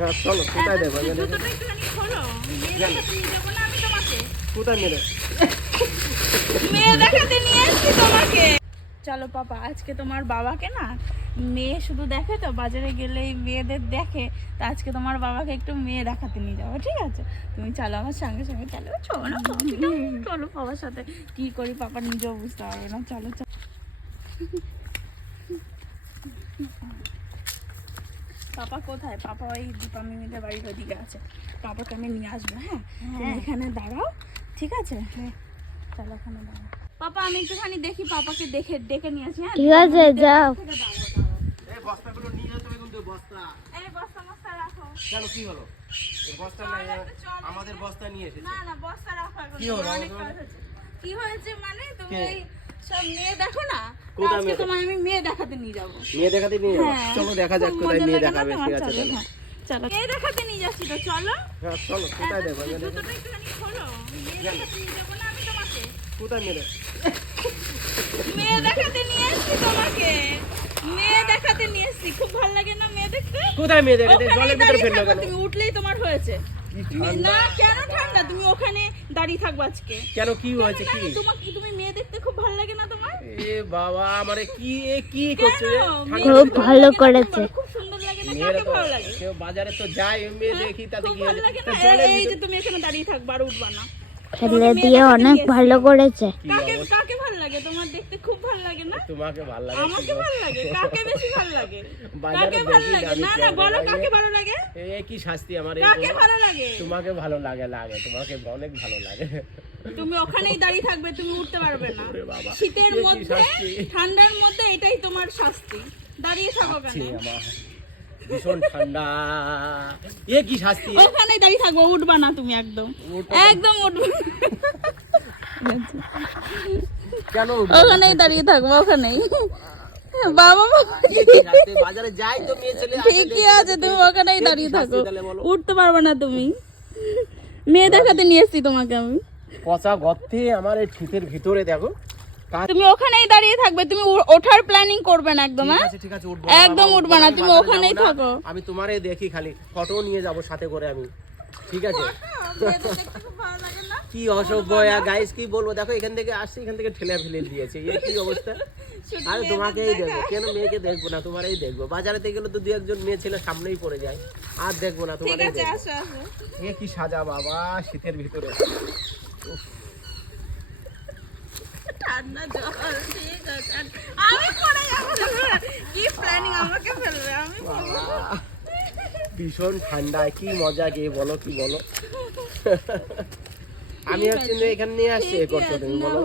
হ্যাঁ চলো কোথায় দেবো কোথায় মেরে মেয়ে দেখাতে নিয়ে এসছি তোমাকে। পাপা আজকে তোমার বাবাকে না মেয়ে শুধু দেখে তো বাজারে গেলেই মেয়েদের দেখে তা আজকে তোমার বাবাকে একটু মেয়ে দেখাতে নিয়ে যাব ঠিক আছে? তুমি চলো আমার সঙ্গে সঙ্গে চলো চলো না চলো বাবার সাথে। কি করি পাপা নিজেও বুঝতে পারবে না চলো চলো। পাপা কোথায়? পাপা ওই দীপা মিমিদের বাড়ির ওদিকে আছে। পাপাকে আমি নিয়ে আসব হ্যাঁ? তুমি এখানে দাঁড়াও ঠিক আছে? হ্যাঁ। চলো ওখানে দাঁড়াও। পাপা আমি একটুখানি দেখি পাপাকে দেখে ডেকে নিয়ে আসি হ্যাঁ? ঠিক আছে যাও। থেকে দাঁড়াও, দাঁড়াও। এই বস্তাগুলো নিয়ে যেতে কিন্তু বস্তা। এই বস্তা মস্তা রাখো। কেন কি হলো? এই বস্তা আমাদের বস্তা নিয়ে এসেছে। না না বস্তা রাখো কি হলো? কি হয়েছে মানে? তুমি? সব মেয়ে দেখো না? আজকে তোমার আমি মেয়ে দেখাতে নিয়ে যাব। মেয়ে দেখাতে নিয়ে যাব? হ্যাঁ। চলো দেখা যাক কোথায় মেয়ে দেখাবে ঠিক আছে চলো, চলো। হ্যাঁ, মেয়ে দেখাতে নিয়ে যাচ্ছি তো চলো। হ্যাঁ চলো কোথায় জুতোটা একটুখানি খোলো। মেয়ে দেখাতে নিয়ে যাব না আমি তোমাকে? কোথায় মেরে মেয়ে দেখাতে নিয়ে এসছি তোমাকে। মেয়ে দেখাতে নিয়ে এসছি। খুব ভালো লাগে না মেয়ে দেখতে? কোথায় মেয়ে দেখাতে? জলের ভিতরে ফেলল কেন? তুমি উঠলেই তোমার হয়েছে। না কেন ঠান্ডা? তুমি ওখানে দাঁড়িয়ে থাকব আজকে। কেন কি হয়েছে? কি? তোমাকে তুমি মেয়ে দেখতে খুব ভালো লাগে না তোমার? এ বাবা আমারে কি এ কি করছে খুব ভালো করেছে। খুব সুন্দর লাগে না? কাকে ভালো লাগে? কেউ বাজারে তো যায় মেয়ে দেখি তাতে কি লাগে এই যে তুমি এখানে দাঁড়িয়ে থাকবা আর উঠবা না। ফেলে দিয়ে অনেক ভালো করেছে। কাকে ভালো লাগে? তোমার দেখতে খুব ভালো লাগে না? তোমাকে ভালো লাগে আমাকে ভালো লাগে? কাকে বেশি ভালো লাগে? কাকে ভালো লাগে? না না বলো। কাকে ভালো লাগে? এ কি শাস্তি আমার কাকে ভালো লাগে? তোমাকে ভালো লাগে লাগে। তোমাকে অনেক ভালো লাগে। তুমি ওখানেই দাঁড়িয়ে থাকবে তুমি উঠতে পারবে না। বাবা। শীতের মধ্যে ঠান্ডার মধ্যে এটাই তোমার শাস্তি। দাঁড়িয়ে থাকো কেন ভীষণ ঠান্ডা। এ কি শাস্তি? ওখানেই দাঁড়িয়ে থাকব উঠবা না তুমি একদম। একদম উঠবে কেন ওখানেই দাঁড়িয়ে থাকব ওখানেই। বাবা বাবা। এ বাজারে যাই তো মেয়ে ছেলে ঠিকই আছে তুমি ওখানেই দাঁড়িয়ে থাকো। উঠতে পারবে না তুমি। মেয়ে দেখাতে নিয়ে এসছি তোমাকে আমি। পচা গর্তে আমার এই শীতের ভিতরে দেখো। তুমি ওখানেই দাঁড়িয়ে থাকবে তুমি ওঠার প্ল্যানিং করবে না একদম হ্যাঁ? ঠিক আছে উঠবো একদম উঠবা না, আমি তুমি ওখানেই থাকো। আমি তোমারে দেখি খালি ফটো নিয়ে যাব সাথে করে আমি ঠিক আছে? কি অসভ্য গাইস কি বলব? দেখো এখান থেকে আসছি এখান থেকে ঠেলে ফেলে দিয়েছে এই কি অবস্থা? আরে তোমাকেই দেখব কেন মেয়েকে দেখব না? তোমারই দেখব। বাজারেতে গেলে তো দু একজন মেয়ে ছেলে সামনেই পড়ে যায় আর দেখব না ঠিক তোমারই আছে দেখব। আসো আসো। এ কি সাজা বাবা শীতের ভিতরে। ঠান্ডা জল ঠিক আছে। আমি পড়ে যাব। কি প্ল্যানিং আমাকে ফেলবে? আমি ভীষণ ঠান্ডা কি মজা কে বলো কি বলো? আমি হচ্ছে এখানে নিয়ে আসছি এ করতে তুমি বলো।